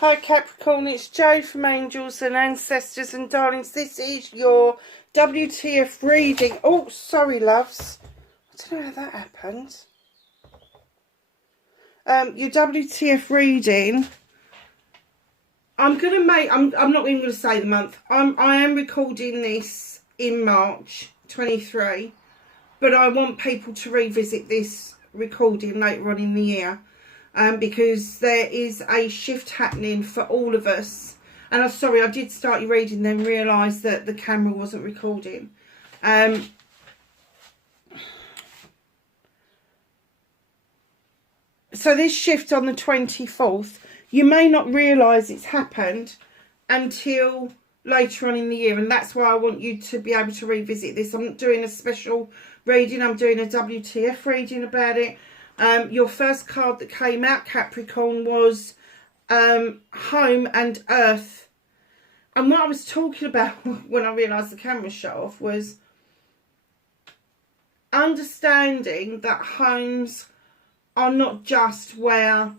Hi Capricorn, it's Jo from Angels and Ancestors and Darlings. This is your WTF reading. Oh, sorry loves. I don't know how that happened. Your WTF reading. I'm not even gonna say the month. I am recording this in March 23, but I want people to revisit this recording later on in the year. Because there is a shift happening for all of us. And I'm sorry, I did start your reading, then realise that the camera wasn't recording. So this shift on the 24th, you may not realise it's happened until later on in the year. And that's why I want you to be able to revisit this. I'm not doing a special reading, I'm doing a WTF reading about it. Your first card that came out, Capricorn, was Home and Earth. And what I was talking about when I realised the camera shut off was understanding that homes are not just where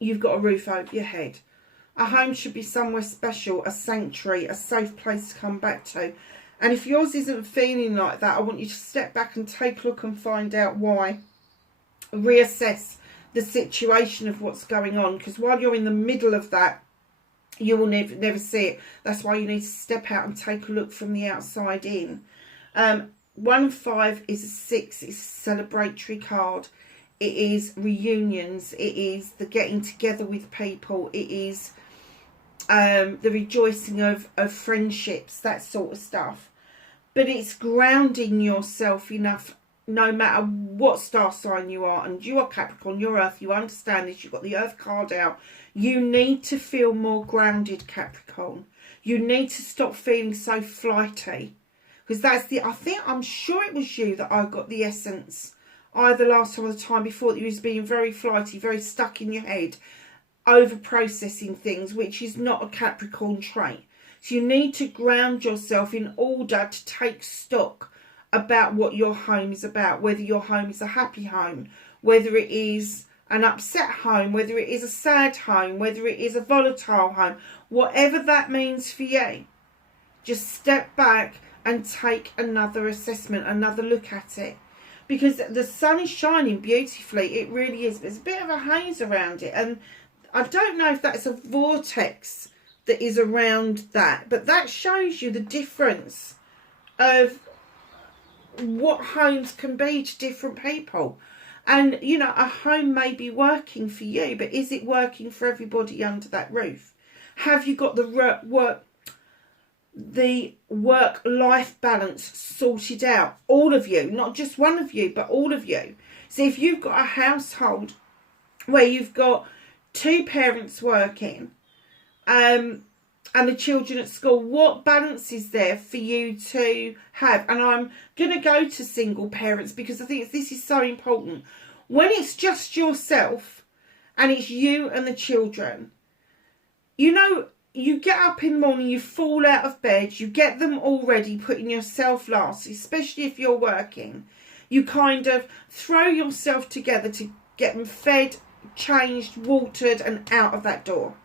you've got a roof over your head. A home should be somewhere special, a sanctuary, a safe place to come back to. And if yours isn't feeling like that, I want you to step back and take a look and find out why. Reassess the situation of what's going on, because while you're in the middle of that, you will never see it. That's why you need to step out and take a look from the outside in. 1 and 5 is a 6. It's a celebratory card. It is reunions. It is the getting together with people. It is the rejoicing of friendships, that sort of stuff. But it's grounding yourself enough, no matter what star sign you are, and you are Capricorn, you're Earth, you understand this, you've got the Earth card out. You need to feel more grounded, Capricorn. You need to stop feeling so flighty. Because that's I'm sure it was you that I got the essence, either last time or the time before, that you was being very flighty, very stuck in your head, over processing things, which is not a Capricorn trait. So you need to ground yourself in order to take stock about what your home is about, whether your home is a happy home, whether it is an upset home, whether it is a sad home, whether it is a volatile home, whatever that means for you. Just step back and take another assessment, another look at it. Because the sun is shining beautifully, it really is. There's a bit of a haze around it, and I don't know if that's a vortex that is around that, but that shows you the difference of what homes can be to different people. And you know, a home may be working for you, but is it working for everybody under that roof? Have you got the work-life balance sorted out? All of you, not just one of you, but all of you. So if you've got a household where you've got 2 parents working, and the children at school, what balance is there for you to have? And I'm going to go to single parents because I think this is so important. When it's just yourself and it's you and the children, you know, you get up in the morning, you fall out of bed, you get them all ready, putting yourself last, especially if you're working. You kind of throw yourself together to get them fed, changed, watered and out of that door.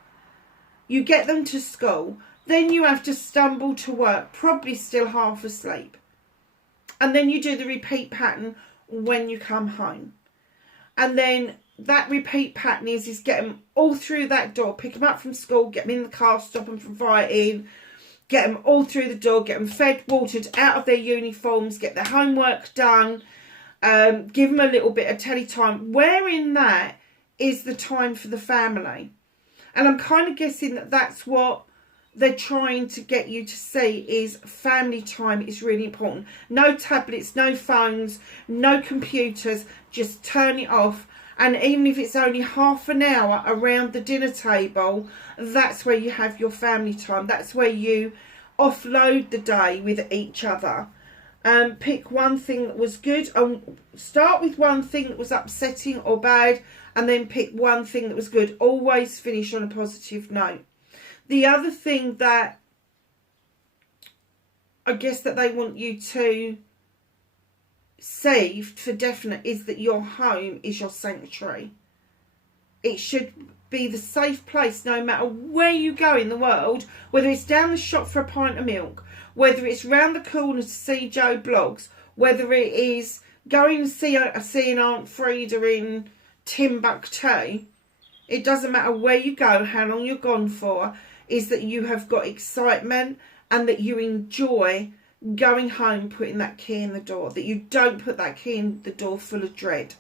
You get them to school, then you have to stumble to work, probably still half asleep. And then you do the repeat pattern when you come home. And then that repeat pattern is get them all through that door, pick them up from school, get them in the car, stop them from fighting, get them all through the door, get them fed, watered, out of their uniforms, get their homework done, give them a little bit of telly time. Where in that is the time for the family? And I'm kind of guessing that that's what they're trying to get you to see, is family time is really important. No tablets, no phones, no computers, just turn it off. And even if it's only half an hour around the dinner table, that's where you have your family time. That's where you offload the day with each other. Pick one thing that was good, and start with one thing that was upsetting or bad, and then pick one thing that was good. Always finish on a positive note. The other thing that I guess that they want you to see for definite is that your home is your sanctuary. It should be the safe place no matter where you go in the world, whether it's down the shop for a pint of milk, whether it's round the corner to see Joe Blogs, whether it is going to seeing Aunt Frida in Timbuktu. It doesn't matter where you go, how long you're gone for, is that you have got excitement and that you enjoy going home, putting that key in the door, that you don't put that key in the door full of dread.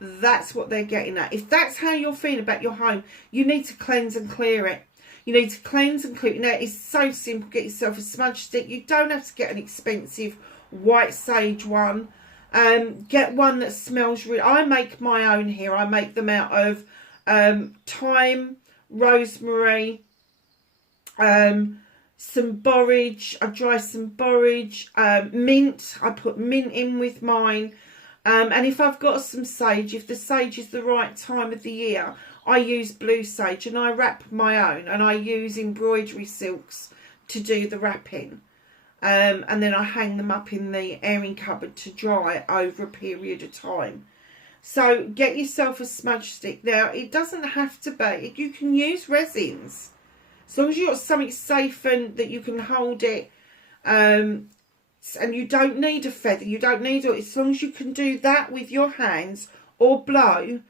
That's what they're getting at. If that's how you're feeling about your home, you need to cleanse and clear it. You need to cleanse and clear it. Now, it's so simple. Get yourself a smudge stick. You don't have to get an expensive white sage one. Get one that smells really... I make my own here. I make them out of thyme, rosemary, some borage. I dry some borage, mint. I put mint in with mine. And if I've got some sage, if the sage is the right time of the year, I use blue sage and I wrap my own, and I use embroidery silks to do the wrapping. And then I hang them up in the airing cupboard to dry over a period of time. So get yourself a smudge stick. Now, it doesn't have to be, you can use resins. As long as you've got something safe and that you can hold it, and you don't need a feather, you don't need it, as long as you can do that with your hands or blow,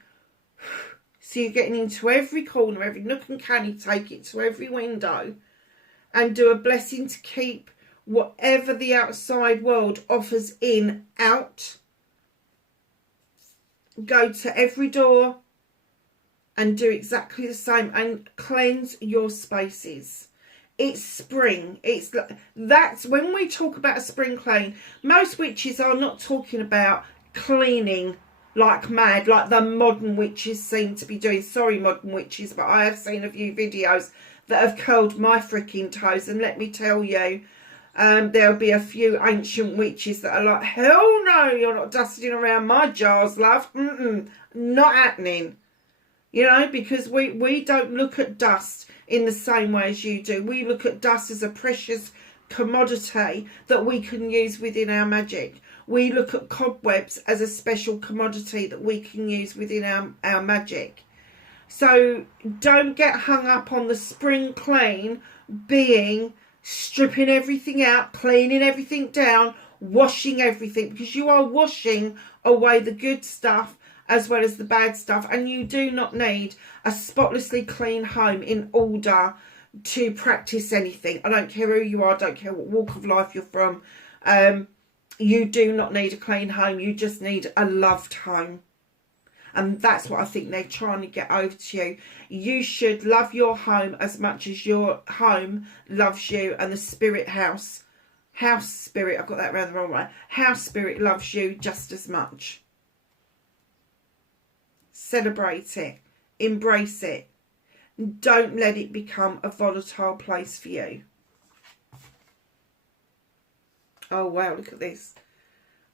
so you're getting into every corner, every nook and cranny, take it to every window and do a blessing to keep whatever the outside world offers in out. Go to every door and do exactly the same and cleanse your spaces. It's spring. That's when we talk about a spring clean. Most witches are not talking about cleaning like mad, like the modern witches seem to be doing. Sorry, modern witches, but I have seen a few videos that have curled my freaking toes. And let me tell you, there'll be a few ancient witches that are like, hell no, you're not dusting around my jars, love. Not happening. You know, because we don't look at dust in the same way as you do. We look at dust as a precious commodity that we can use within our magic. We look at cobwebs as a special commodity that we can use within our magic. So don't get hung up on the spring clean being stripping everything out, cleaning everything down, washing everything, because you are washing away the good stuff as well as the bad stuff, and you do not need a spotlessly clean home in order to practice anything. I don't care who you are, I don't care what walk of life you're from. You do not need a clean home, you just need a loved home. And that's what I think they're trying to get over to you. You should love your home as much as your home loves you, and the spirit house spirit, I've got that round the wrong way, house spirit loves you just as much. Celebrate it. Embrace it. Don't let it become a volatile place for you. Oh, wow, look at this.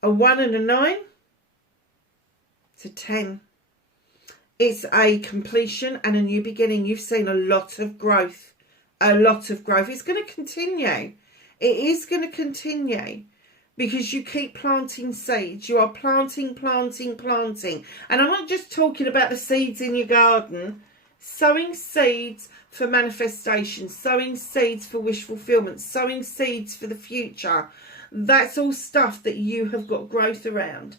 A 1 and a 9. It's a 10. It's a completion and a new beginning. You've seen a lot of growth. A lot of growth. It's going to continue. It is going to continue. Because you keep planting seeds. You are planting. And I'm not just talking about the seeds in your garden. Sowing seeds for manifestation. Sowing seeds for wish fulfillment. Sowing seeds for the future. That's all stuff that you have got growth around.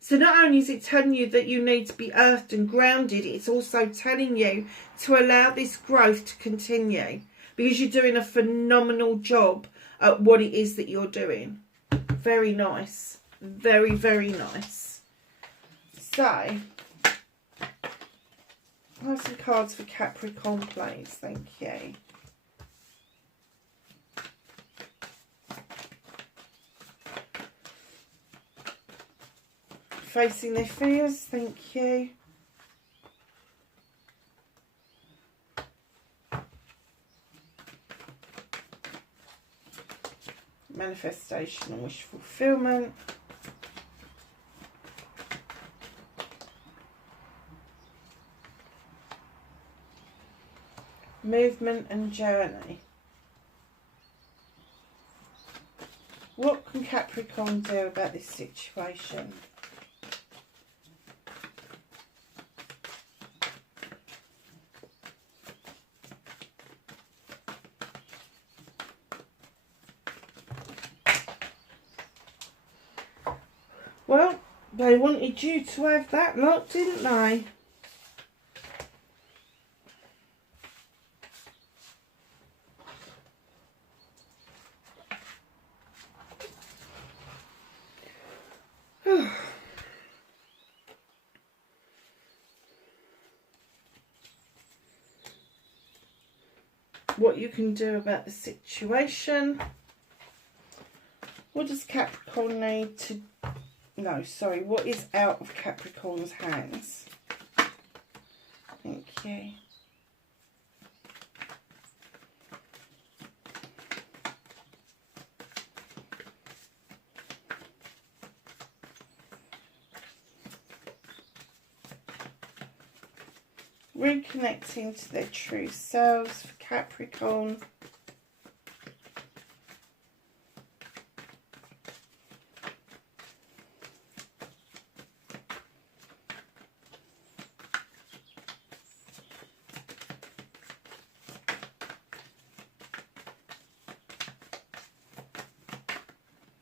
So not only is it telling you that you need to be earthed and grounded, it's also telling you to allow this growth to continue. Because you're doing a phenomenal job at what it is that you're doing. Very nice. Very, very nice. So, I have some cards for Capricorn, please. Thank you. Facing their fears. Thank you. Manifestation and wish fulfillment. Movement and journey. What can Capricorn do about this situation? Well, they wanted you to have that lot, didn't they? What you can do about the situation. What does Capricorn need to... No, sorry. What is out of Capricorn's hands? Thank you. Reconnecting to their true selves for Capricorn.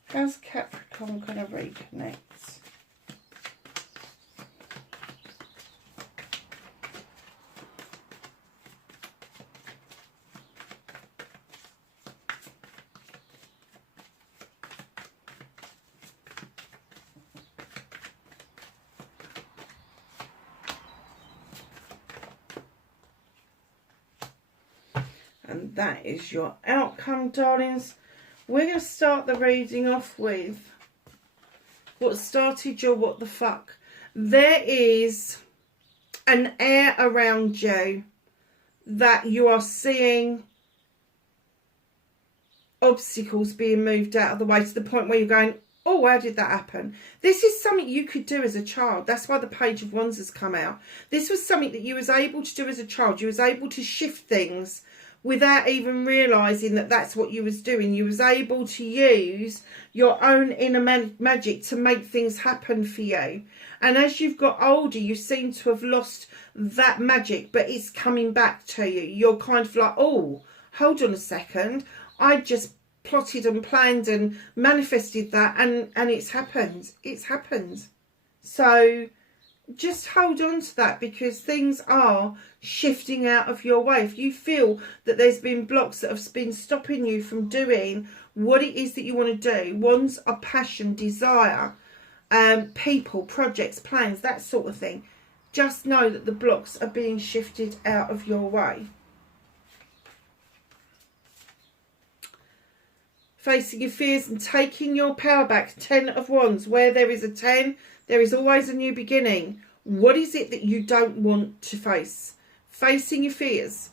How's Capricorn going to reconnect? And that is your outcome, darlings. We're going to start the reading off with what started your what the fuck. There is an air around you that you are seeing obstacles being moved out of the way to the point where you're going, oh, how did that happen? This is something you could do as a child. That's why the Page of Wands has come out. This was something that you was able to do as a child. You was able to shift things without even realising that that's what you was doing. You was able to use your own inner magic to make things happen for you. And as you've got older, you seem to have lost that magic, but it's coming back to you. You're kind of like, oh, hold on a second. I just plotted and planned and manifested that, and it's happened. It's happened. So just hold on to that, because things are shifting out of your way. If you feel that there's been blocks that have been stopping you from doing what it is that you want to do, wands are passion, desire, people, projects, plans, that sort of thing. Just know that the blocks are being shifted out of your way. Facing your fears and taking your power back. 10 of Wands. Where there is a 10, there is always a new beginning. What is it that you don't want to face? Facing your fears.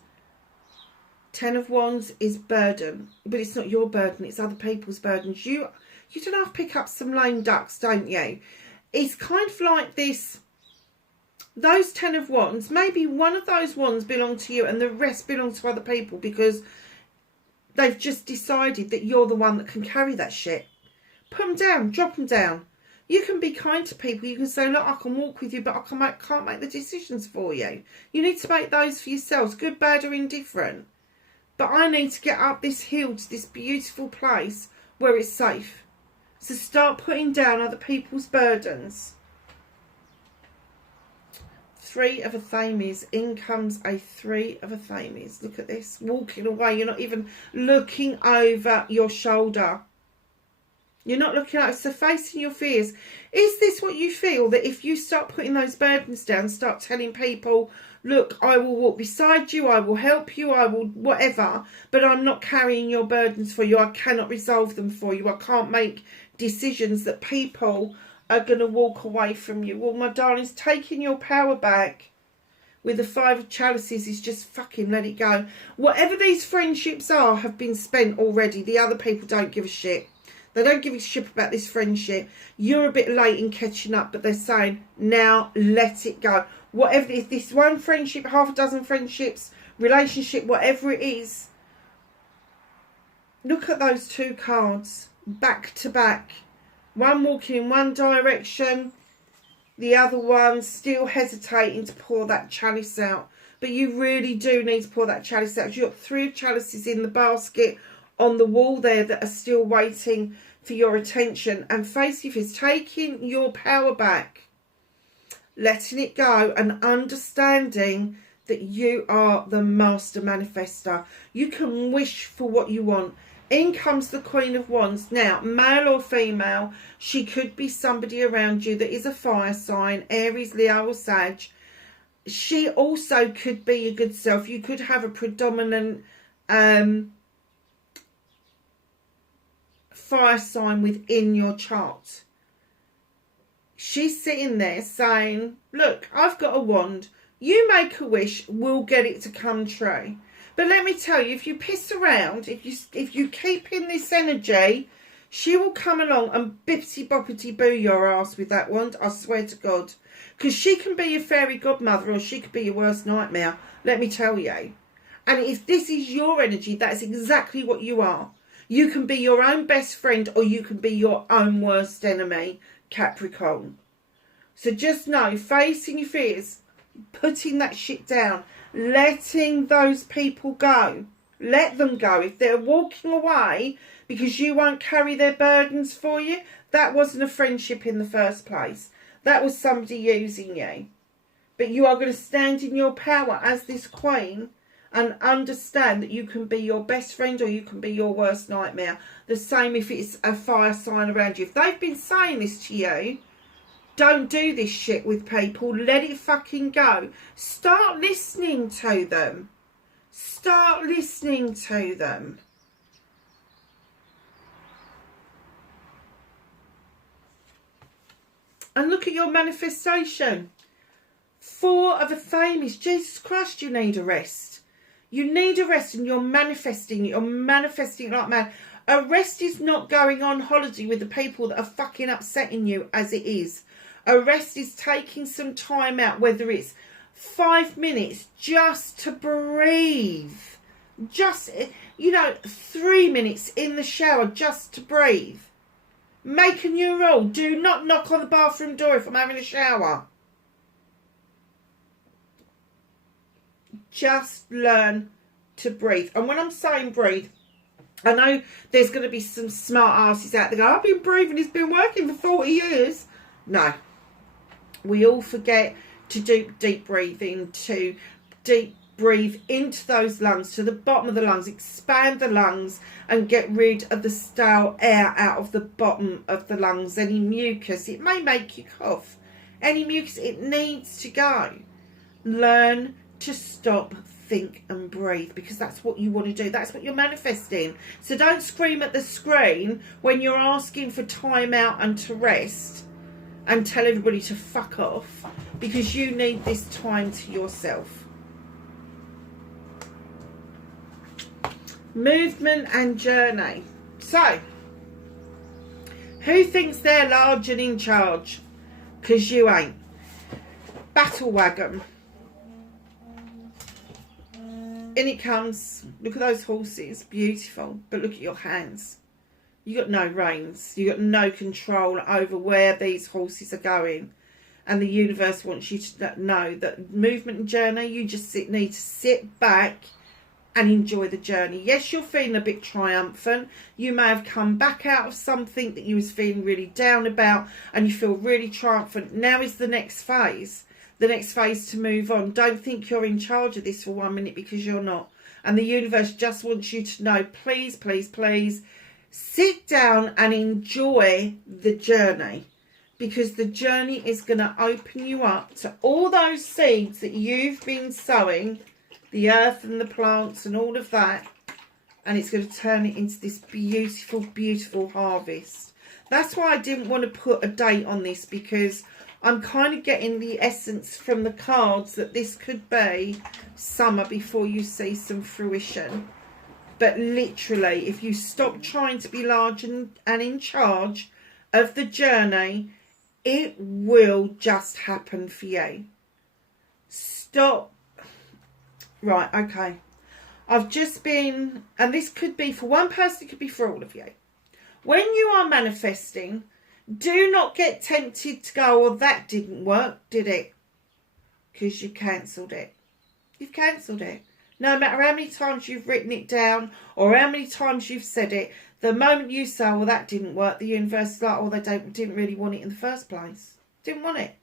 10 of Wands is burden. But it's not your burden. It's other people's burdens. You don't have to pick up some lame ducks, don't you? It's kind of like this. Those 10 of Wands, maybe one of those wands belong to you and the rest belong to other people, because they've just decided that you're the one that can carry that shit. Put them down. Drop them down. You can be kind to people. You can say, look, I can walk with you, but I can't make the decisions for you. You need to make those for yourselves, good, bad or indifferent. But I need to get up this hill to this beautiful place where it's safe. So start putting down other people's burdens. 3 of Athames. In comes a 3 of Athames. Look at this. Walking away. You're not even looking over your shoulder. You're not looking at it. So facing your fears. Is this what you feel? That if you start putting those burdens down, start telling people, look, I will walk beside you, I will help you, I will whatever, but I'm not carrying your burdens for you. I cannot resolve them for you. I can't make decisions that people are going to walk away from you. Well, my darlings, taking your power back with the 5 of Chalices is just fucking let it go. Whatever these friendships are have been spent already. The other people don't give a shit. They don't give a shit about this friendship. You're a bit late in catching up, but they're saying, now let it go. Whatever, if this one friendship, half a dozen friendships, relationship, whatever it is, look at those 2 cards back to back. One walking in one direction, the other one still hesitating to pour that chalice out. But you really do need to pour that chalice out. You've got 3 chalices in the basket on the wall there that are still waiting for your attention, and face your fears, taking your power back, letting it go, and understanding that you are the master manifester. You can wish for what you want. In comes the Queen of Wands. Now, male or female, she could be somebody around you that is a fire sign, Aries, Leo or Sag. She also could be your good self. You could have a predominant fire sign within your chart. She's sitting there saying, look, I've got a wand. You make a wish, we'll get it to come true. But let me tell you, if you piss around, if you keep in this energy, she will come along and bippity boppity boo your ass with that wand, I swear to God. Because she can be your fairy godmother or she could be your worst nightmare, let me tell you. And if this is your energy, that's exactly what you are. You can be your own best friend or you can be your own worst enemy, Capricorn. So just know, facing your fears, putting that shit down, letting those people go. Let them go. If they're walking away because you won't carry their burdens for you, that wasn't a friendship in the first place. That was somebody using you. But you are going to stand in your power as this queen and understand that you can be your best friend or you can be your worst nightmare. The same if it's a fire sign around you. If they've been saying this to you, don't do this shit with people. Let it fucking go. Start listening to them. Start listening to them. And look at your manifestation. 4 of a famous. Jesus Christ, you need a rest. You need a rest and you're manifesting. You're manifesting like mad. A rest is not going on holiday with the people that are fucking upsetting you as it is. A rest is taking some time out, whether it's 5 minutes just to breathe. Just, 3 minutes in the shower just to breathe. Make a new rule. Do not knock on the bathroom door if I'm having a shower. Just learn to breathe. And when I'm saying breathe, I know there's going to be some smart asses out there going, I've been breathing, it's been working for 40 years. No. We all forget to do deep breathing, to deep breathe into those lungs, to the bottom of the lungs, expand the lungs and get rid of the stale air out of the bottom of the lungs. Any mucus, it may make you cough. Any mucus, it needs to go. Learn to stop, think and breathe, because that's what you want to do. That's what you're manifesting. So don't scream at the screen when you're asking for time out and to rest and tell everybody to fuck off, because you need this time to yourself. Movement and journey. So, who thinks they're large and in charge? Because you ain't. Battle wagon. In it comes. Look at those horses. Beautiful. But look at your hands. You got no reins. You got no control over where these horses are going. And the universe wants you to know that movement and journey, you just need to sit back and enjoy the journey. Yes, you're feeling a bit triumphant. You may have come back out of something that you was feeling really down about and you feel really triumphant. Now is the next phase. The next phase to move on. Don't think you're in charge of this for 1 minute, because you're not. And the universe just wants you to know, please, please, please, sit down and enjoy the journey, because the journey is going to open you up to all those seeds that you've been sowing, the earth and the plants and all of that, and it's going to turn it into this beautiful, beautiful harvest. That's why I didn't want to put a date on this, because I'm kind of getting the essence from the cards that this could be summer before you see some fruition. But literally, if you stop trying to be large and in charge of the journey, it will just happen for you. Stop. Right, okay. I've just been, and this could be for one person, it could be for all of you. When you are manifesting, do not get tempted to go, well, that didn't work, did it? Because you cancelled it. You've cancelled it. No matter how many times you've written it down or how many times you've said it, The moment you say, well, that didn't work, the universe is like, oh, they didn't really want it in the first place. Didn't want it.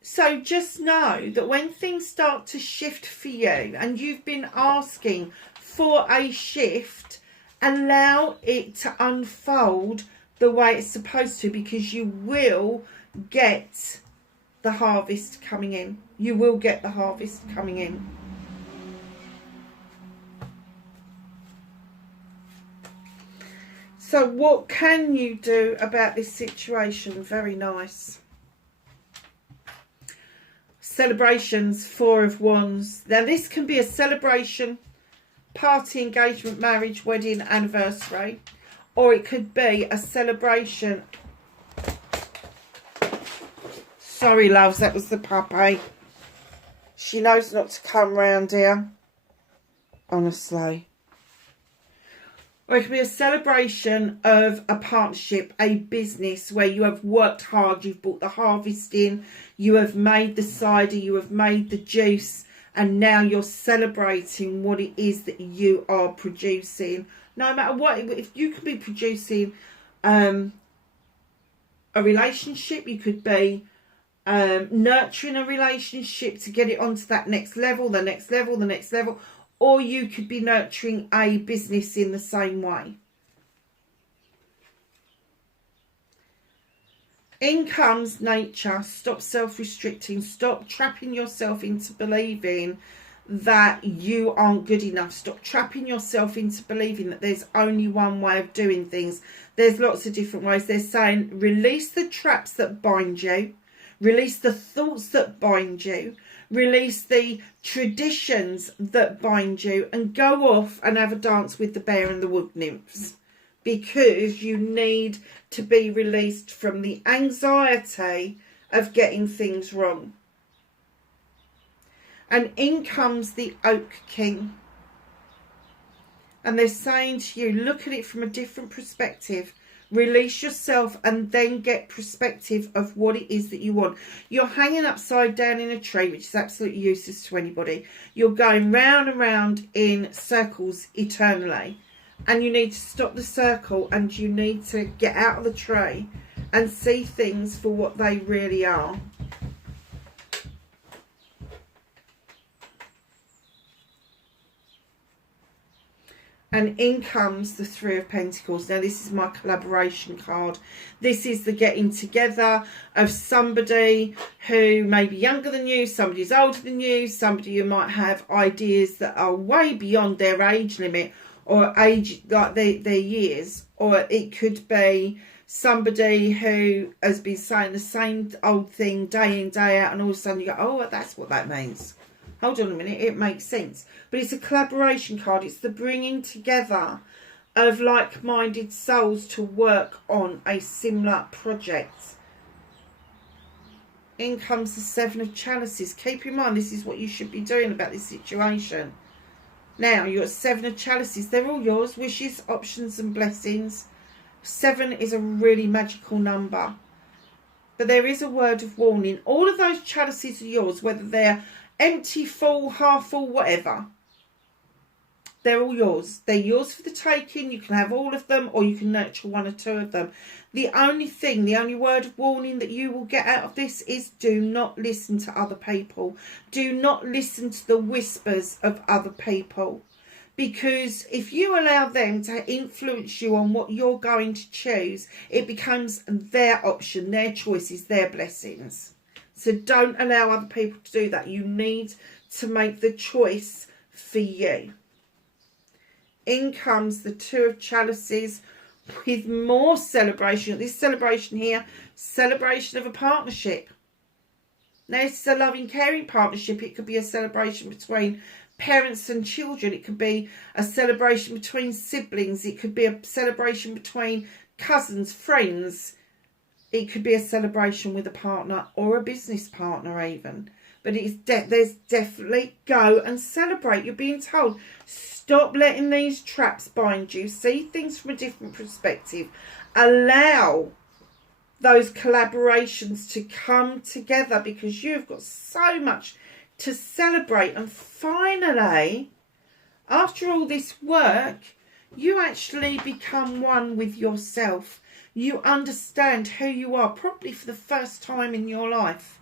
So just know that when things start to shift for you and you've been asking for a shift, allow it to unfold the way it's supposed to, because you will get the harvest coming in. You will get the harvest coming in. So what can you do about this situation? Very nice. Celebrations, Four of Wands. Now this can be a celebration, party, engagement, marriage, wedding, anniversary, or it could be a celebration. Sorry loves, that was the puppy. She knows not to come round here, honestly. Or it could be a celebration of a partnership, a business where you have worked hard, you've brought the harvest in, you have made the cider, you have made the juice, and now you're celebrating what it is that you are producing. No matter what, if you could be producing a relationship, you could be nurturing a relationship to get it onto that next level, the next level, the next level. Or you could be nurturing a business in the same way. In comes nature. Stop self-restricting. Stop trapping yourself into believing that you aren't good enough. Stop trapping yourself into believing that there's only one way of doing things. There's lots of different ways. They're saying release the traps that bind you. Release the thoughts that bind you. Release the traditions that bind you, and go off and have a dance with the bear and the wood nymphs, because you need to be released from the anxiety of getting things wrong. And in comes the Oak King, and they're saying to you, look at it from a different perspective. Release yourself and then get perspective of what it is that you want. You're hanging upside down in a tree, which is absolutely useless to anybody. You're going round and round in circles eternally. And you need to stop the circle, and you need to get out of the tree and see things for what they really are. And in comes the Three of Pentacles. Now, this is my collaboration card. This is the getting together of somebody who may be younger than you, somebody who's older than you, somebody who might have ideas that are way beyond their age limit or age, like their years. Or it could be somebody who has been saying the same old thing day in, day out, and all of a sudden you go, oh, that's what that means. Hold on a minute, it makes sense. But it's a collaboration card. It's the bringing together of like-minded souls to work on a similar project. In comes the Seven of Chalices. Keep in mind, this is what you should be doing about this situation. Now, you're at Seven of Chalices. They're all yours. Wishes, options and blessings. 7 is a really magical number. But there is a word of warning. All of those chalices are yours, whether they're empty, full, half full, whatever. They're all yours. They're yours for the taking. You can have all of them, or you can nurture one or two of them. The only thing, the only word of warning that you will get out of this is do not listen to other people. Do not listen to the whispers of other people. Because if you allow them to influence you on what you're going to choose, it becomes their option, their choices, their blessings. So don't allow other people to do that. You need to make the choice for you. In comes the Two of Chalices with more celebration. This celebration here, celebration of a partnership. Now, this is a loving, caring partnership. It could be a celebration between parents and children. It could be a celebration between siblings. It could be a celebration between cousins, friends. It could be a celebration with a partner or a business partner even. But it's there's definitely go and celebrate. You're being told, stop letting these traps bind you. See things from a different perspective. Allow those collaborations to come together, because you've got so much to celebrate. And finally, after all this work, You actually become one with yourself. You understand who you are, probably for the first time in your life.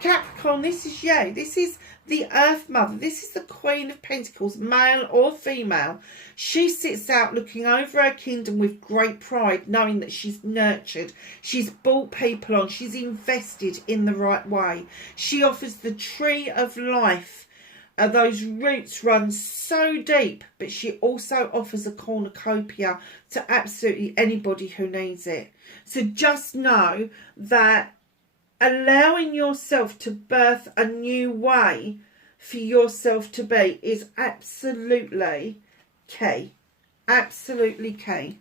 Capricorn, this is you. This is the Earth Mother. This is the Queen of Pentacles, male or female. She sits out looking over her kingdom with great pride, knowing that she's nurtured. She's brought people on. She's invested in the right way. She offers the tree of life. Those roots run so deep, but she also offers a cornucopia to absolutely anybody who needs it. So just know that allowing yourself to birth a new way for yourself to be is absolutely key. Absolutely key.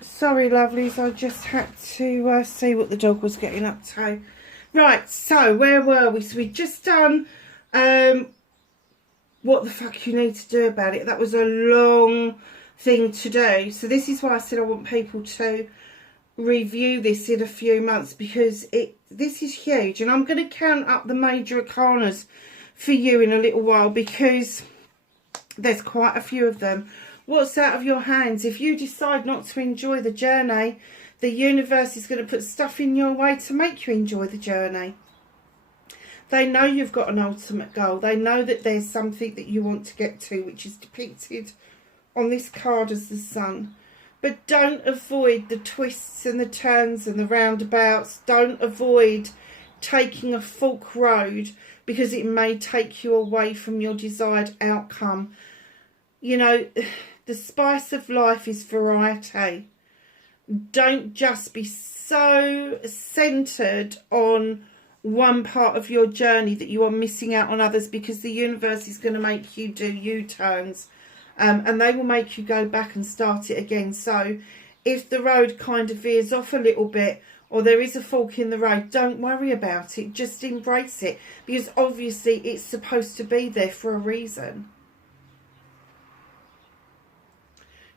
Sorry, lovelies, I just had to see what the dog was getting up to. Right, so where were we? So we've just done what the fuck you need to do about it. That was a long thing to do. So this is why I said I want people to review this in a few months, because this is huge. And I'm going to count up the major arcanas for you in a little while, because there's quite a few of them. What's out of your hands? If you decide not to enjoy the journey, the universe is going to put stuff in your way to make you enjoy the journey. They know you've got an ultimate goal. They know that there's something that you want to get to, which is depicted on this card as the Sun. But don't avoid the twists and the turns and the roundabouts. Don't avoid taking a fork road, because it may take you away from your desired outcome. You know, the spice of life is variety. Don't just be so centered on one part of your journey that you are missing out on others, because the universe is going to make you do U-turns. And they will make you go back and start it again. So if the road kind of veers off a little bit, or there is a fork in the road, don't worry about it. Just embrace it, because obviously it's supposed to be there for a reason.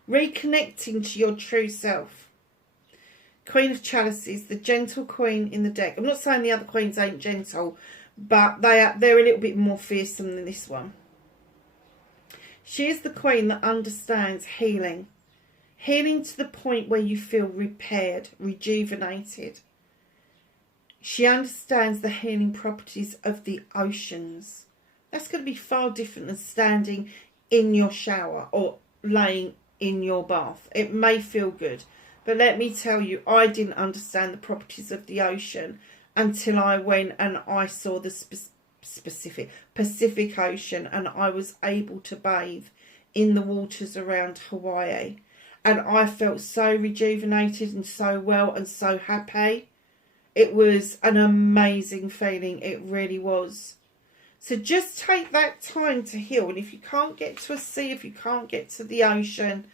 Reconnecting to your true self. Queen of Chalices, the gentle queen in the deck. I'm not saying the other queens ain't gentle, but they're a little bit more fearsome than this one. She is the queen that understands healing. Healing to the point where you feel repaired, rejuvenated. She understands the healing properties of the oceans. That's going to be far different than standing in your shower or laying in your bath. It may feel good, but let me tell you, I didn't understand the properties of the ocean until I went and I saw the Pacific Ocean, and I was able to bathe in the waters around Hawaii, and I felt so rejuvenated and so well and so happy. It was an amazing feeling. It really was. So just take that time to heal. And if you can't get to a sea, if you can't get to the ocean,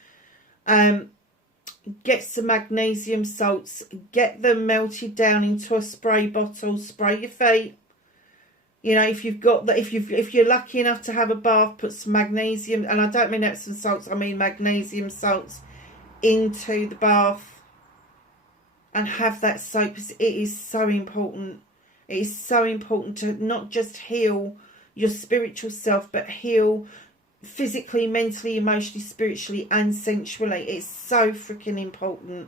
get some magnesium salts, get them melted down into a spray bottle, spray your feet. You know, if you've got that, if you're lucky enough to have a bath, put some magnesium, and I don't mean Epsom salts, I mean magnesium salts, into the bath, and have that soap. It is so important. It is so important to not just heal your spiritual self, but heal physically, mentally, emotionally, spiritually, and sensually. It's so freaking important.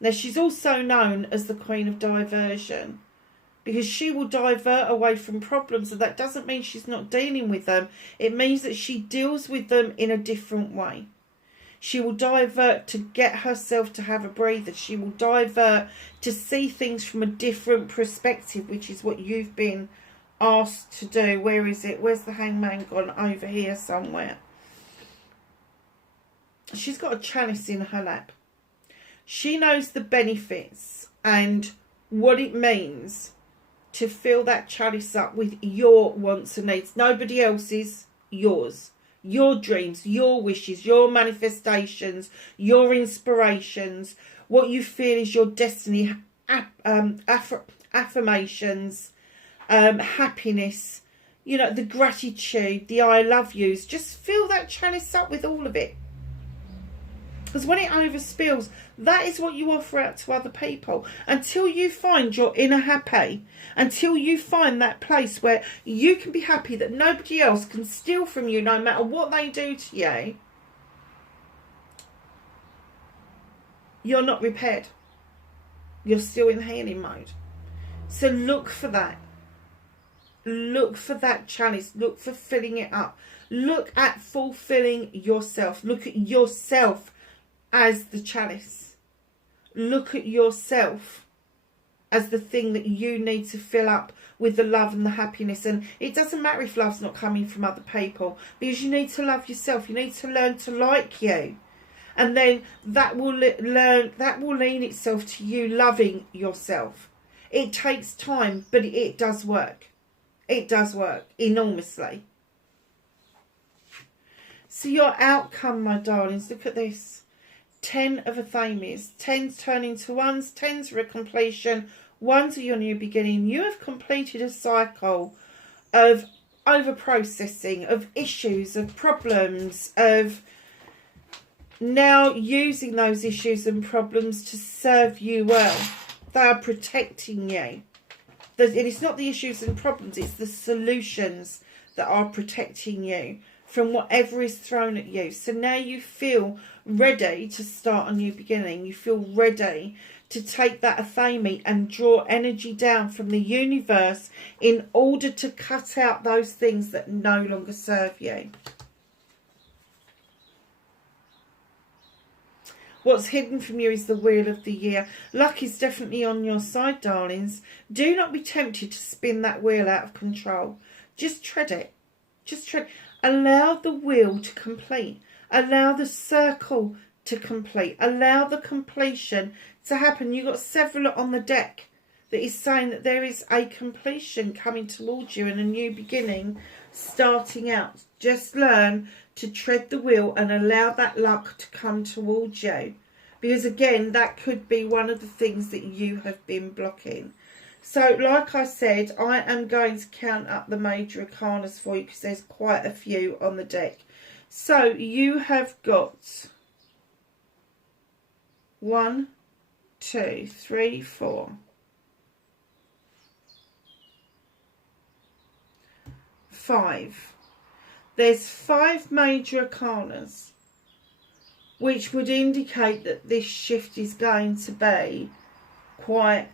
Now, she's also known as the Queen of Diversion, because she will divert away from problems, and that doesn't mean she's not dealing with them. It means that she deals with them in a different way. She will divert to get herself to have a breather. She will divert to see things from a different perspective, which is what you've been asked to do. Where is it? Where's the Hangman gone? Over here somewhere. She's got a chalice in her lap. She knows the benefits and what it means to fill that chalice up with your wants and needs. Nobody else's, yours. Your dreams, your wishes, your manifestations, your inspirations, what you feel is your destiny, affirmations, happiness, you know, the gratitude, the I love yous. Just fill that chalice up with all of it. Because when it overspills, that is what you offer out to other people. Until you find your inner happy, until you find that place where you can be happy that nobody else can steal from you no matter what they do to you, you're not repaired. You're still in healing mode. So look for that. Look for that chalice. Look for filling it up. Look at fulfilling yourself. Look at yourself as the chalice. Look at yourself as the thing that you need to fill up with the love and the happiness. And it doesn't matter if love's not coming from other people, because you need to love yourself. You need to learn to like you. And then that will lean itself to you loving yourself. It takes time, but it does work. It does work enormously. So your outcome, my darlings, look at this. 10 of Athames. 10s turn into 1s. 10s are a completion. 1s are your new beginning. You have completed a cycle of over-processing, of issues, of problems, of now using those issues and problems to serve you well. They are protecting you. It's not the issues and problems, it's the solutions that are protecting you from whatever is thrown at you. So now you feel ready to start a new beginning. You feel ready to take that Athame and draw energy down from the universe in order to cut out those things that no longer serve you. What's hidden from you is the wheel of the year. Luck is definitely on your side, darlings. Do not be tempted to spin that wheel out of control. Just tread it. Just tread. Allow the wheel to complete. Allow the circle to complete. Allow the completion to happen. You've got several on the deck that is saying that there is a completion coming towards you and a new beginning starting out. Just learn to tread the wheel and allow that luck to come towards you. Because again, that could be one of the things that you have been blocking. So, like I said, I am going to count up the major arcanas for you because there's quite a few on the deck. So, you have got 1, 2, 3, 4, 5. There's 5 major arcanas, which would indicate that this shift is going to be quite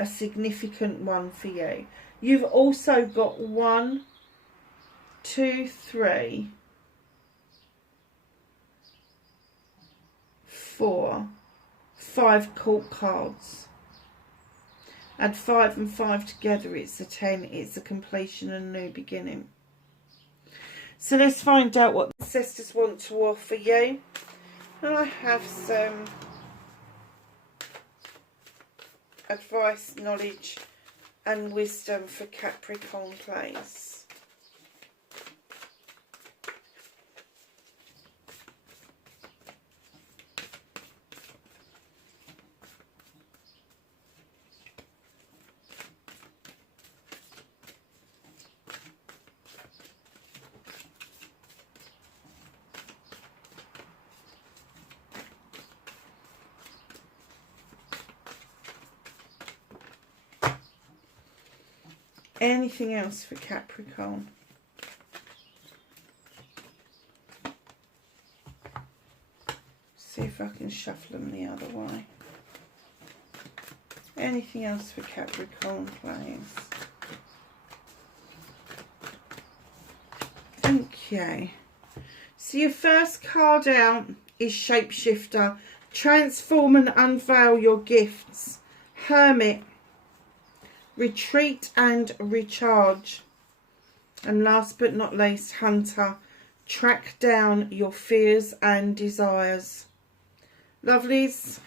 a significant one for you. You've also got 1, 2, 3, 4, 5 court cards. Add 5 and 5 together, it's a 10. It's a completion and a new beginning. So let's find out what the ancestors want to offer you. And I have some advice, knowledge and wisdom for Capricorn, please. Anything else for Capricorn? See if I can shuffle them the other way. Anything else for Capricorn, please? Okay. So your first card out is Shapeshifter. Transform and unveil your gifts. Hermit. Retreat and recharge. And last but not least, Hunter. Track down your fears and desires. Lovelies,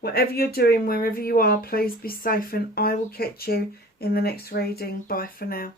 whatever you're doing, wherever you are, please be safe, and I will catch you in the next reading. Bye for now.